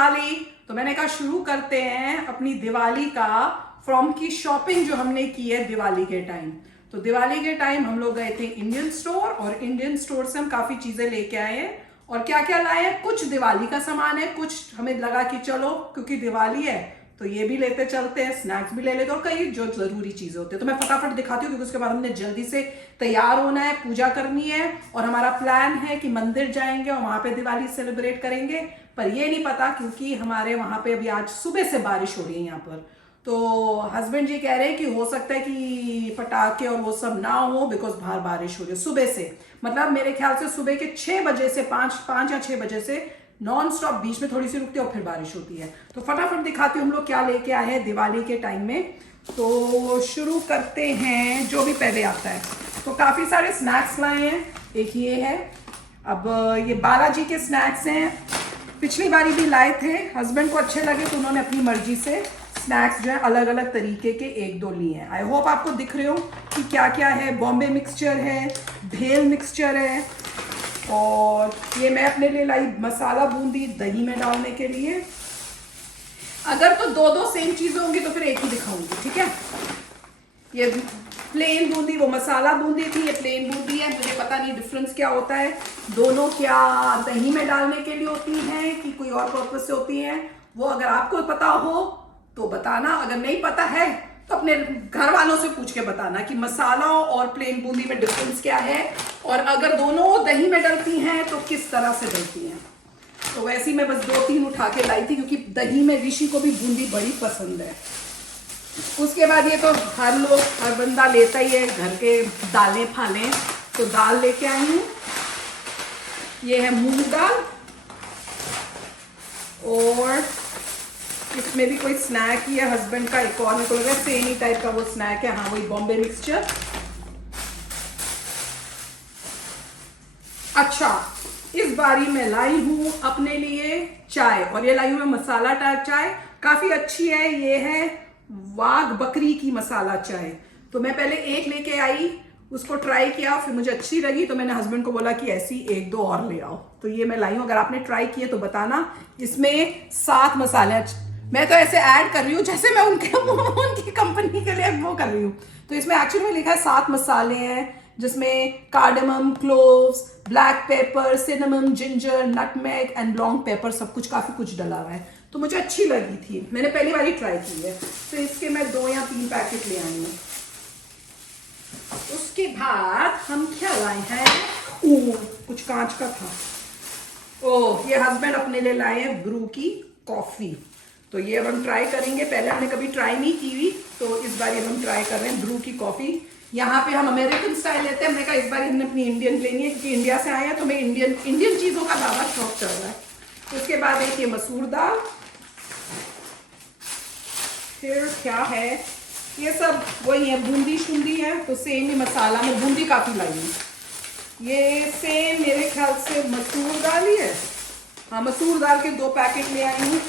दिवाली, तो मैंने कहा शुरू करते हैं अपनी दिवाली का फ्रॉम की शॉपिंग जो हमने की है दिवाली के टाइम। तो दिवाली के टाइम हम लोग गए थे इंडियन स्टोर, और इंडियन स्टोर से हम काफी चीजें लेके आए हैं। और क्या क्या लाए हैं, कुछ दिवाली का सामान है, कुछ हमें लगा कि चलो क्योंकि दिवाली है तो ये भी लेते चलते हैं, स्नैक्स भी ले लेते हैं, और कई जो जरूरी चीजें होती है तो मैं फटाफट दिखाती हूँ क्योंकि उसके बाद हमने जल्दी से तैयार होना है, पूजा करनी है, और हमारा प्लान है कि मंदिर जाएंगे और वहां पे दिवाली सेलिब्रेट करेंगे। पर ये नहीं पता क्योंकि हमारे वहां पे अभी आज सुबह से बारिश हो रही है यहाँ पर। तो हस्बैंड जी कह रहे हैं कि हो सकता है कि पटाखे और वो सब ना हो बिकॉज बाहर बारिश हो रही है सुबह से। मतलब मेरे ख्याल से सुबह के 6 बजे से 5 या 6 बजे से नॉन स्टॉप, बीच में थोड़ी सी रुकती है और फिर बारिश होती है। तो फटाफट दिखाती हूँ हम लोग क्या लेके आए हैं दिवाली के टाइम में। तो शुरू करते हैं जो भी पहले आता है। तो काफी सारे स्नैक्स लाए हैं, एक ये है, अब ये बालाजी के स्नैक्स हैं, पिछली बारी भी लाए थे, हस्बैंड को अच्छे लगे तो उन्होंने अपनी मर्जी से स्नैक्स जो है अलग अलग तरीके के 1-2 लिए हैं। आई होप आपको दिख रहे हो कि क्या क्या है। बॉम्बे मिक्सचर है, भेल मिक्सचर है, और ये मैं अपने लिए लाई मसाला बूंदी दही में डालने के लिए। अगर तो 2-2 सेम चीजें होंगी तो फिर एक ही दिखाऊंगी, ठीक है। ये प्लेन बूंदी वो मसाला बूंदी थी, ये प्लेन बूंदी है, मुझे पता नहीं डिफरेंस क्या होता है दोनों, क्या दही में डालने के लिए होती हैं कि कोई और पर्पज से होती हैं, वो अगर आपको पता हो तो बताना, अगर नहीं पता है तो अपने घर वालों से पूछ के बताना कि मसाला और प्लेन बूंदी में डिफरेंस क्या है, और अगर दोनों दही में डलती हैं तो किस तरह से डलती हैं। तो वैसे ही मैं बस 2-3 उठा के लाई थी क्योंकि दही में ऋषि को भी बूंदी बड़ी पसंद है। उसके बाद ये तो हर बंदा लेता ही है, घर के दालें फालें, तो दाल लेके आई हूँ। ये है मूंग दाल, और इसमें भी कोई स्नैक ही है हस्बैंड का, एक और मेरे को लगा सेम ही टाइप का वो स्नैक है, हाँ वही बॉम्बे मिक्सचर। अच्छा, इस बारी मैं लाई हूं अपने लिए चाय, और ये लाई हूं मैं मसाला टाइप चाय, काफी अच्छी है। ये है वाघ बकरी की मसाला चाय। तो मैं पहले एक लेके आई, उसको ट्राई किया, फिर मुझे अच्छी लगी तो मैंने हस्बैंड को बोला कि ऐसी 1-2 और ले आओ। तो ये मैं लाई हूं, अगर आपने ट्राई किए तो बताना। इसमें 7 मसाले, मैं तो ऐसे ऐड कर रही हूँ जैसे मैं उनकी कंपनी के लिए वो कर रही हूँ। तो इसमें एक्चुअली में लिखा है 7 मसाले हैं, जिसमें cardamom, cloves, black pepper, cinnamon, ginger, nutmeg and long paper, सब कुछ काफी कुछ डला हुआ है। तो मुझे अच्छी लगी थी, मैंने पहली बार ही ट्राई की है, तो इसके मैं 2 या 3 पैकेट ले आई हूँ। उसके बाद हम क्या लाए हैं, कुछ कांच का था। ये हस्बैंड अपने लिए लाए हैं ब्रू की कॉफी। तो ये अब हम ट्राई करेंगे, पहले हमने कभी ट्राई नहीं की हुई, तो इस बार हम ट्राई कर रहे हैं ब्रू की कॉफी। यहाँ पे हम अमेरिकन स्टाइल लेते हैं, हमने कहा इस बार हमने अपनी इंडियन लेनी है क्योंकि इंडिया से आए हैं तो हमें इंडियन चीजों का ज्यादा शौक चल रहा है। उसके बाद एक ये मसूर दाल, फिर क्या है, ये सब वही है, बूंदी शूंदी है, तो सेम ही मसाला में बूंदी काफी लाई है। ये सेम मेरे ख्याल से मसूर दाल ही है, हाँ मसूर दाल के 2 पैकेट ले आई हूँ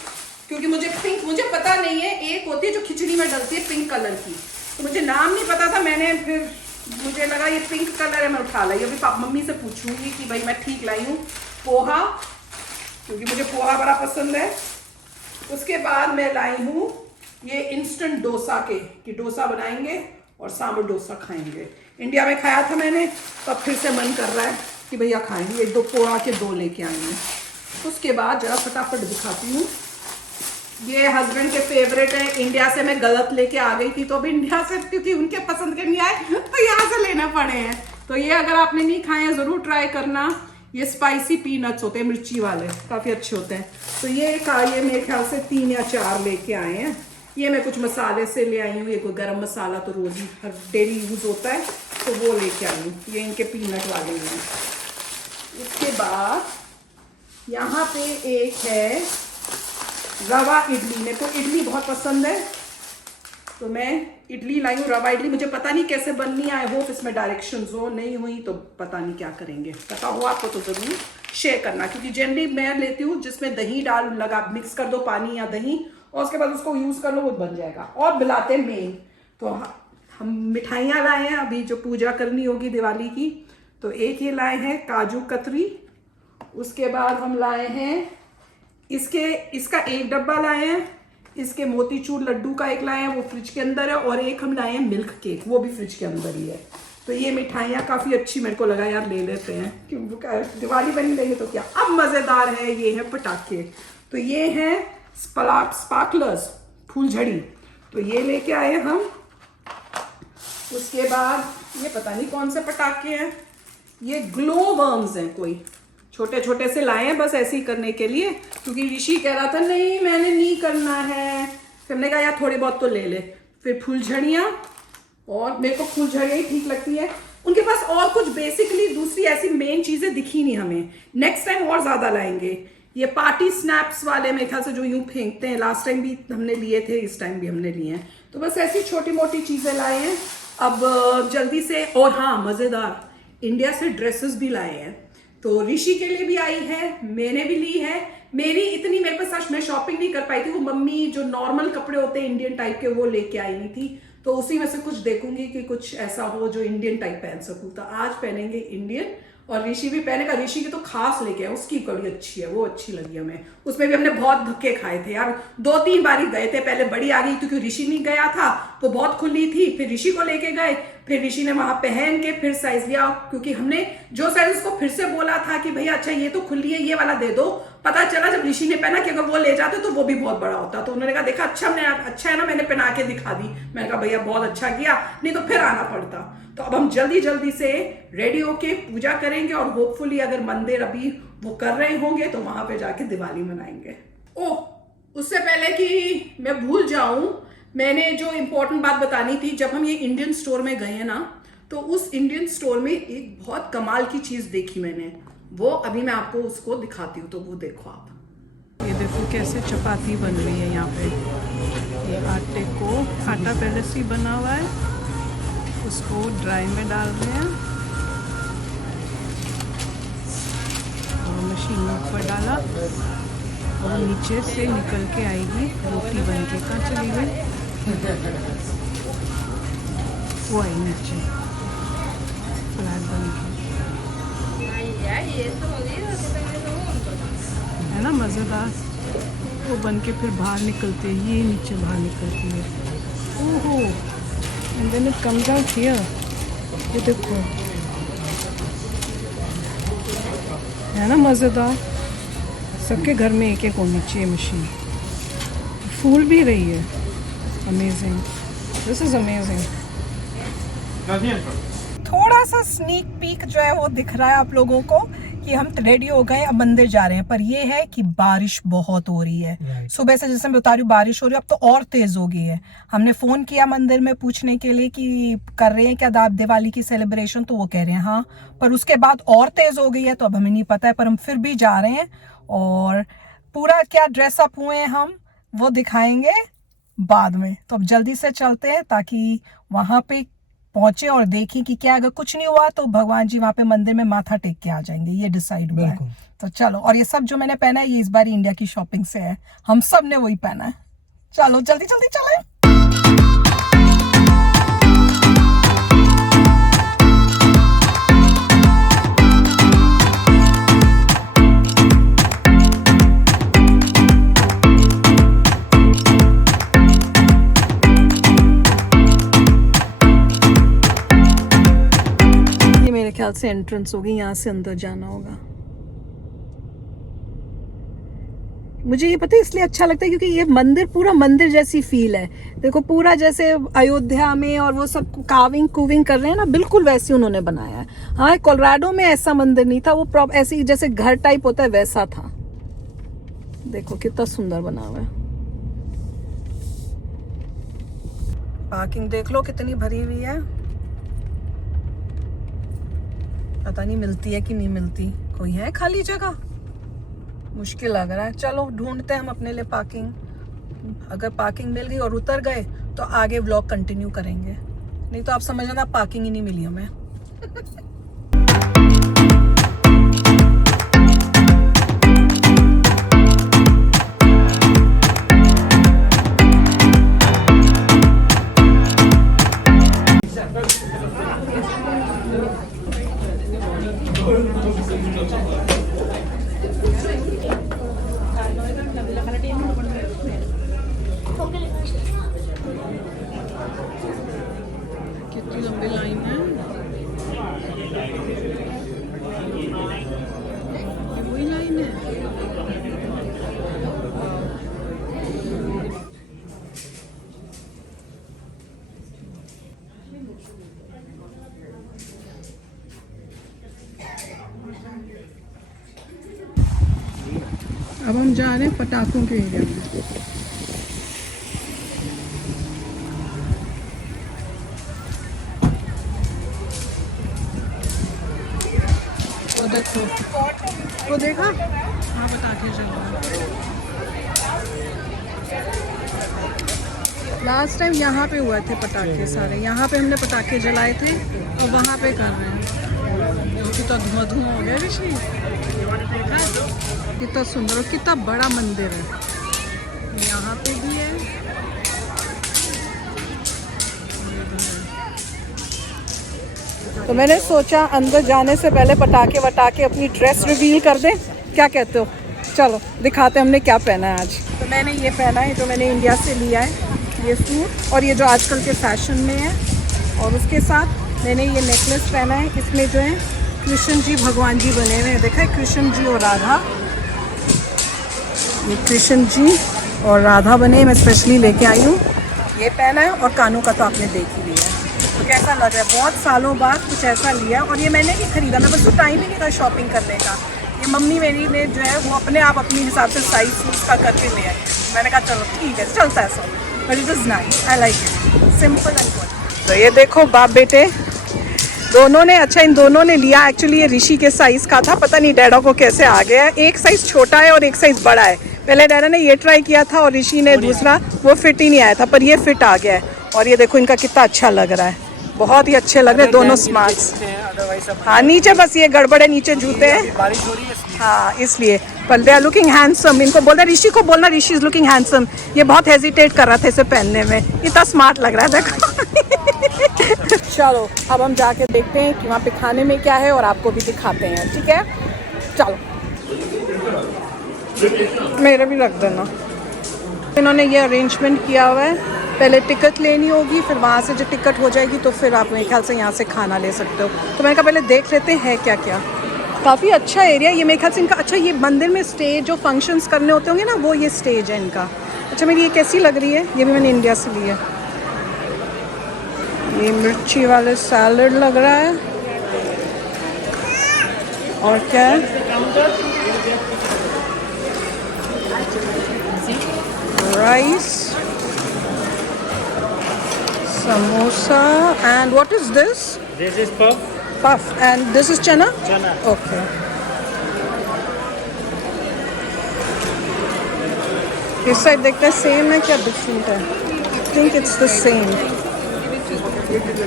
क्योंकि मुझे पता नहीं है, एक होती है जो खिचड़ी में डलती है पिंक कलर की, तो मुझे नाम नहीं पता था, मैंने फिर मुझे लगा ये पिंक कलर है, मैं उठा लाई। अभी मम्मी से पूछूंगी कि भाई मैं ठीक लाई हूँ। पोहा, क्योंकि मुझे पोहा बड़ा पसंद है। उसके बाद मैं लाई हूँ ये इंस्टेंट डोसा कि डोसा बनाएंगे और सांभर डोसा खाएंगे। इंडिया में खाया था मैंने, तब फिर से मन कर रहा है कि भैया खाएंगे। 1-2 पोहा के 2 लेके आएंगे। उसके बाद जरा फटाफट दिखाती हूँ, ये हस्बैंड के फेवरेट है, इंडिया से मैं गलत लेके आ गई थी, तो अब इंडिया से क्योंकि उनके पसंद के नहीं आए तो यहाँ से लेना पड़े हैं। तो ये अगर आपने नहीं खाए हैं जरूर ट्राई करना। ये स्पाइसी पीनट्स होते हैं, मिर्ची वाले, काफी अच्छे होते हैं। तो ये मेरे ख्याल से 3 या 4 लेके आए हैं। ये मैं कुछ मसाले से ले आई हूँ, ये कोई गरम मसाला तो रोज ही हर डेली यूज होता है, तो वो लेके आई हूँ। ये इनके पीनट वाले हैं। उसके बाद यहाँ पे एक है रवा इडली, मेरे को इडली बहुत पसंद है तो मैं इडली लाई हूँ, रवा इडली। मुझे पता नहीं कैसे बननी है, आई होप इसमें डायरेक्शंस हो, नहीं हुई तो पता नहीं क्या करेंगे, पता हो आपको तो जरूर शेयर करना। क्योंकि जनरली मैं लेती हूँ जिसमें दही मिक्स कर दो, पानी या दही, और उसके बाद उसको यूज कर लो, वो बन जाएगा। और बिलाते मेन तो हम मिठाइयाँ लाए हैं अभी जो पूजा करनी होगी दिवाली की। तो एक ये लाए हैं काजू कतरी, उसके बाद हम लाए हैं इसका एक डब्बा लाए हैं, इसके मोतीचूर लड्डू का एक लाए हैं, वो फ्रिज के अंदर है, और एक हम लाए हैं मिल्क केक, वो भी फ्रिज के अंदर ही है। तो ये मिठाइयाँ काफ़ी अच्छी, मेरे को लगा यार ले लेते हैं, क्योंकि दिवाली बनी लेंगे तो क्या। अब मज़ेदार है, ये है पटाखे। तो ये हैं स्पार्कलर्स, फूलझड़ी, तो ये लेके आए हम। उसके बाद ये पता नहीं कौन से पटाखे हैं, ये ग्लो वर्म्स हैं, कोई छोटे छोटे से लाए हैं बस ऐसे ही करने के लिए, क्योंकि ऋषि कह रहा था नहीं मैंने नहीं करना है, फिर हमने कहा यार थोड़ी बहुत तो ले ले। फिर फूलझड़ियाँ, और मेरे को फूलझड़ियाँ ही ठीक लगती है। उनके पास और कुछ बेसिकली दूसरी ऐसी मेन चीज़ें दिखी नहीं हमें, नेक्स्ट टाइम और ज़्यादा लाएंगे। ये पार्टी स्नैप्स वाले मेरे ख्याल से जो यूँ फेंकते हैं, लास्ट टाइम भी हमने लिए थे, इस टाइम भी हमने लिए हैं। तो बस ऐसी छोटी मोटी चीज़ें लाए हैं अब जल्दी से। और हाँ, मज़ेदार, इंडिया से ड्रेसेस भी लाए हैं, तो ऋषि के लिए भी आई है, मैंने भी ली है। मेरी इतनी, मेरे पास सच में शॉपिंग नहीं कर पाई थी, वो मम्मी जो नॉर्मल कपड़े होते हैं इंडियन टाइप के वो लेके आई हुई थी, तो उसी में से कुछ देखूंगी कि कुछ ऐसा हो जो इंडियन टाइप पहन सकूं। तो आज पहनेंगे इंडियन, और ऋषि भी पहनेगा। ऋषि की तो खास लेके है, उसकी बड़ी अच्छी है, वो अच्छी लगी हमें। उसमें भी हमने बहुत धक्के खाए थे यार, 2-3 बार ही गए थे। पहले बड़ी आ गई क्योंकि ऋषि नहीं गया था, वो बहुत खुली थी, फिर ऋषि को लेके गए, फिर ऋषि ने वहां पहन के फिर साइज लिया, क्योंकि हमने जो साइज उसको फिर से बोला था कि भैया अच्छा ये तो खुली है, ये वाला दे दो। पता चला जब ऋषि ने पहना कि अगर वो ले जाते तो वो भी बहुत बड़ा होता। तो उन्होंने कहा देखा अच्छा है ना, मैंने पहना के दिखा दी। मैंने कहा भैया बहुत अच्छा किया, नहीं तो फिर आना पड़ता। तो अब हम जल्दी जल्दी से रेडी होके पूजा करेंगे, और होपफुली अगर मंदिर अभी वो कर रहे होंगे तो वहां पे जाके दिवाली मनाएंगे। ओह, उससे पहले कि मैं भूल जाऊं, मैंने जो इम्पोर्टेंट बात बतानी थी, जब हम ये इंडियन स्टोर में गए हैं ना, तो उस इंडियन स्टोर में एक बहुत कमाल की चीज देखी मैंने, वो अभी मैं आपको उसको दिखाती हूँ, तो वो देखो आप। ये देखो कैसे चपाती बन रही है यहाँ पे। ये आटा पहले से ही बना हुआ है, उसको ड्राई में डाल रहे हैं, और मशीन में ऊपर डाला, और नीचे से निकल के आएगी रोटी बन के। कहाँ चली गई? वो आई नीचे फ्लैट बन के, है ना मज़ेदार। वो बन के फिर बाहर निकलते हैं, ये नीचे बाहर निकलती है। ओहो, and then it comes out here. ये देखो, है ना मज़ेदार। सबके घर में एक एक होनी चाहिए मशीन। फूल भी रही है, अमेजिंग, दिस इज अमेजिंग। थोड़ा सा स्नीक पीक जो है वो दिख रहा है आप लोगों को कि हम रेडी हो गए, अब मंदिर जा रहे हैं। पर ये है कि बारिश बहुत हो रही है, सुबह से जैसे मैं बता रही हूँ बारिश हो रही है, अब तो और तेज हो गई है। हमने फोन किया मंदिर में पूछने के लिए कि कर रहे हैं क्या दिवाली की सेलिब्रेशन, तो वो कह रहे हैं हाँ, पर उसके बाद और तेज हो गई है, तो अब हमें नहीं पता है, पर हम फिर भी जा रहे हैं। और पूरा क्या ड्रेसअप हुए हैं हम, वो दिखाएंगे बाद में। तो अब जल्दी से चलते हैं ताकि वहां पे पहुंचे और देखें कि क्या, अगर कुछ नहीं हुआ तो भगवान जी वहां पे मंदिर में माथा टेक के आ जाएंगे, ये डिसाइड हुआ है। तो चलो, और ये सब जो मैंने पहना है ये इस बार इंडिया की शॉपिंग से है, हम सब ने वही पहना है। चलो जल्दी जल्दी चलें। ख्याल से एंट्रेंस होगी, यहाँ से अंदर जाना होगा। मुझे ये पता है इसलिए अच्छा लगता है क्योंकि ये मंदिर पूरा मंदिर जैसी फील है। देखो पूरा जैसे अयोध्या में और वो सब कुविंग कर रहे हैं ना, बिल्कुल वैसे उन्होंने बनाया है। हाँ, कोलोराडो में ऐसा मंदिर नहीं था, वो ऐसे जैसे घर टाइप होता है वैसा था। देखो कितना सुंदर बना हुआ है। पार्किंग देख लो कितनी भरी हुई है, पता नहीं मिलती है कि नहीं मिलती। कोई है खाली जगह? मुश्किल लग रहा है। चलो ढूंढते हैं हम अपने लिए पार्किंग। अगर पार्किंग मिल गई और उतर गए तो आगे व्लॉग कंटिन्यू करेंगे, नहीं तो आप समझना पार्किंग ही नहीं मिली हमें। कितनी लंबी लाइन है। ये वही लाइन है। अब हम जा रहे हैं पटाखों के एरिया में। तो देखो, वो देखा, हाँ पटाखे चल रहे हैं। लास्ट टाइम यहाँ पे हुए थे पटाखे सारे, यहाँ पे हमने पटाखे जलाए थे और वहाँ पे कर रहे हैं। कितना धुआं धुआं हो गया ऋषि, कितना सुंदर और कितना बड़ा मंदिर है। यहाँ पे भी है, तो मैंने सोचा अंदर जाने से पहले पटाखे वटाखे अपनी ड्रेस रिवील कर दें, क्या कहते हो? चलो दिखाते हैं हमने क्या पहना है आज। तो मैंने ये पहना है जो मैंने इंडिया से लिया है, ये सूट, और ये जो आजकल के फैशन में है। और उसके साथ मैंने ये नेकलेस पहना है, इसमें जो है कृष्ण जी भगवान जी बने हुए हैं। देखा है, कृष्ण जी और राधा, ये कृष्ण जी और राधा बने, मैं स्पेशली लेके आई हूँ। ये पहना है और कानों का तो आपने देख ही लिया है। तो कैसा लग रहा है? बहुत सालों बाद कुछ ऐसा लिया, और ये मैंने नहीं खरीदा, मैं बस तो टाइम ही नहीं था शॉपिंग करने का। ये मम्मी मेरी ने जो है वो अपने आप अपने हिसाब से साइज सूज का करके ले आई। मैंने कहा चलो ठीक है, चलता है सब, but it is nice, I like it, simple and good. तो ये देखो बाप बेटे दोनों ने, अच्छा इन दोनों ने लिया। एक्चुअली ये ऋषि के साइज़ का था, पता नहीं डैडा को कैसे आ गया है। एक साइज़ छोटा है और एक साइज़ बड़ा है। पहले डैडा ने ये ट्राई किया था और ऋषि ने दूसरा, वो फिट ही नहीं आया था, पर ये फिट आ गया है। और ये देखो इनका कितना अच्छा लग रहा है, बहुत ही अच्छे लग रहे हैं दोनों स्मार्ट्स। हाँ नीचे बस ये गड़बड़ है, नीचे जूते हैं, हाँ इसलिए। पर दे आर लुकिंग हैंडसम। इनको बोलना, ऋषि को बोलना, ऋषि इज लुकिंग हैंडसम। ये बहुत हेजिटेट कर रहा था इसे पहनने में, इतना स्मार्ट लग रहा है देखो। चलो अब हम जाके देखते हैं कि वहाँ पे खाने में क्या है और आपको भी दिखाते हैं, ठीक है? चलो मेरे भी रख देना। इन्होंने ये अरेंजमेंट किया हुआ है, पहले टिकट लेनी होगी, फिर वहाँ से जो टिकट हो जाएगी तो फिर आप मेरे ख्याल से यहाँ से खाना ले सकते हो। तो मैंने कहा पहले देख लेते हैं क्या क्या। काफ़ी अच्छा एरिया ये मेरे ख्याल से इनका। अच्छा ये मंदिर में स्टेज जो फंक्शंस करने होते होंगे ना, वो ये स्टेज है इनका। अच्छा मेरी ये कैसी लग रही है? ये भी मैंने इंडिया से ली है। ये मिर्ची वाले सैलड लग रहा है, और क्या है, rice, samosa, and what is this? This is puff. Puff. And this is chana? Chana. Okay. इस साइड देखते हैं सेम है क्या डिफरेंट है? I think it's the same.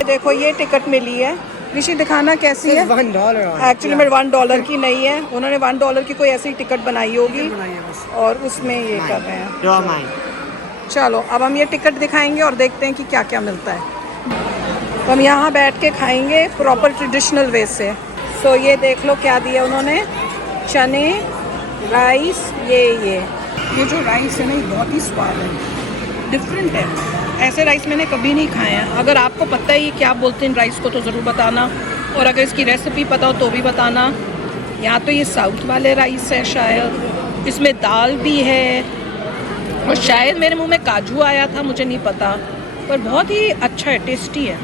देखो ये टिकट मिली है, ऋषि दिखाना कैसी है? $1. एक्चुअली में $1 की नहीं है, उन्होंने $1 की कोई ऐसी टिकट बनाई होगी और उसमें ये कर रहे हैं। You're mine. चलो अब हम ये टिकट दिखाएंगे और देखते हैं कि क्या क्या मिलता है। तो हम यहाँ बैठ के खाएंगे प्रॉपर ट्रेडिशनल वे से। सो ये देख लो क्या दिया उन्होंने, चने, राइस, ये जो राइस है ना ये बहुत ही स्वाद है, डिफरेंट है। ऐसे राइस मैंने कभी नहीं खाए हैं। अगर आपको पता है ये क्या बोलते हैं राइस को तो ज़रूर बताना, और अगर इसकी रेसिपी पता हो तो भी बताना। यहाँ तो ये साउथ वाले राइस है शायद, इसमें दाल भी है, और शायद मेरे मुंह में काजू आया था, मुझे नहीं पता, पर बहुत ही अच्छा है, टेस्टी है।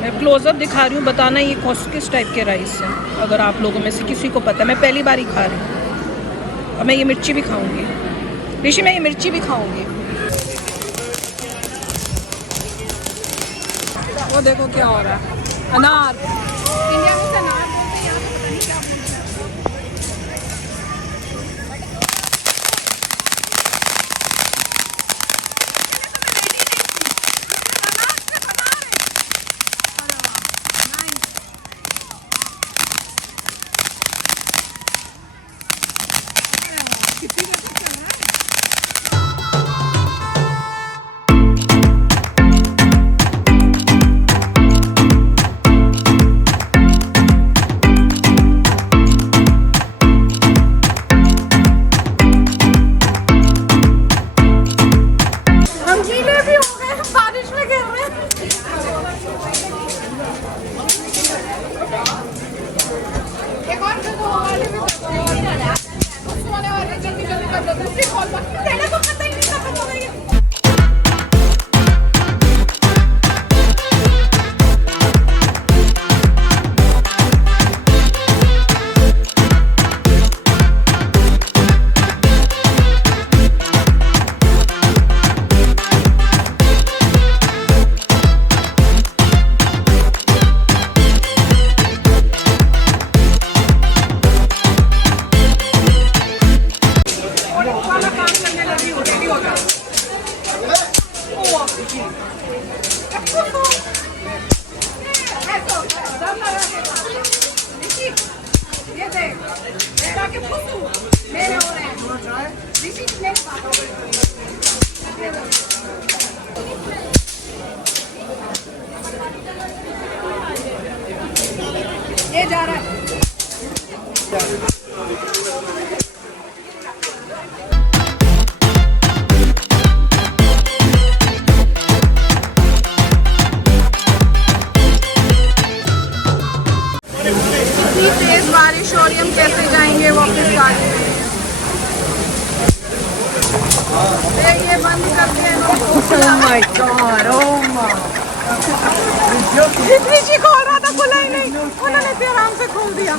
मैं क्लोजअप दिखा रही हूँ, बताना ये किस टाइप के राइस है, अगर आप लोगों में से किसी को पता है। मैं पहली बार ही खा रही हूँ, और मैं ये मिर्ची भी खाऊंगी। ऋषि मैं ये मिर्ची भी खाऊंगी। वो देखो क्या हो रहा है, अनार। इंडिया में अनार बोलते हैं, यहाँ पे पता नहीं क्या बोलते हैं। ये देख बेटा के फुसू मेरे हो रहे हैं ऋषि मेरे पास ये जा रहा है तेज बारिश हो रही है, हम कैसे जाएंगे वापस गाड़ी में? ये बंद करते हैं। Oh my God, oh my। ऋषि खोल रहा था, खुला ही नहीं, उन्होंने इतने आराम से खोल दिया।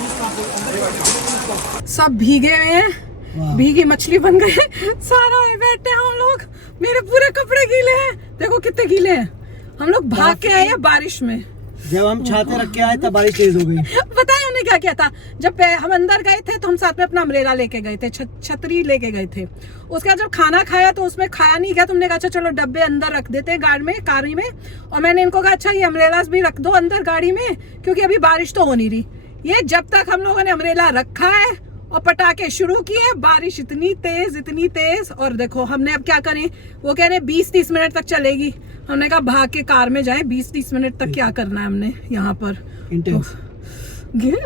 सब भीगे हुए हैं, भीगी मछली बन गए सारा बैठे हैं हम लोग। मेरे पूरे कपड़े गीले हैं, देखो कितने गीले हैं। हम लोग भाग के आए हैं बारिश में। जब हम छाते रख के आए तब बारिश तेज हो गई। बताया हमने क्या किया था? जब हम अंदर गए थे तो हम साथ में अपना अम्ब्रेला लेके गए थे, छतरी लेके गए थे। उसके बाद जब खाना खाया तो उसमें खाया नहीं गया, तुमने कहा अच्छा चलो डब्बे अंदर रख देते हैं गाड़ी में। और मैंने इनको कहा अच्छा ये अम्ब्रेलास भी रख दो अंदर गाड़ी में, क्योंकि अभी बारिश तो हो नहीं रही। ये जब तक हम लोगों ने अम्ब्रेला रखा है और पटाखे शुरू किए, बारिश इतनी तेज। और देखो हमने अब क्या करें, वो कह रहे 20-30 मिनट तक चलेगी। हमने कहा भाग के कार में जाए, 20-30 मिनट तक क्या करना है हमने यहाँ पर।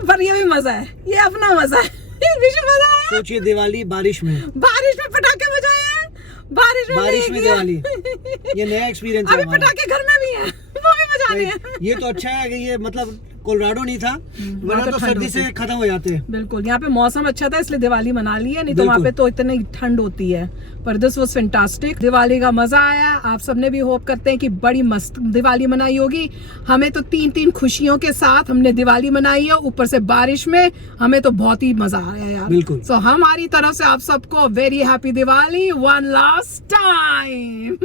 पर ये भी मजा है, ये अपना मजा है। मजा है। सोचिए दिवाली बारिश में पटाखे बजाए हैं, बारिश में दिवाली। ये नया एक्सपीरियंस है। अभी पटाखे घर में भी हैं, वो भी बजाने हैं। ये तो अच्छा है कि ये मतलब कोलोराडो नहीं था, वरना तो सर्दी से खत्म हो जाते हैं। बिल्कुल, यहाँ पे मौसम अच्छा था इसलिए दिवाली मना ली है, नहीं तो वहाँ पे तो इतनी ठंड होती है। पर दिस वाज फैंटास्टिक, दिवाली का मजा आया। आप सबने भी होप करते हैं कि बड़ी मस्त दिवाली मनाई होगी। हमें तो 3 खुशियों के साथ हमने दिवाली मनाई है, ऊपर से बारिश में। हमें तो बहुत ही मजा आया यार। बिल्कुल। सो हमारी तरफ से आप सबको very happy Diwali one last time.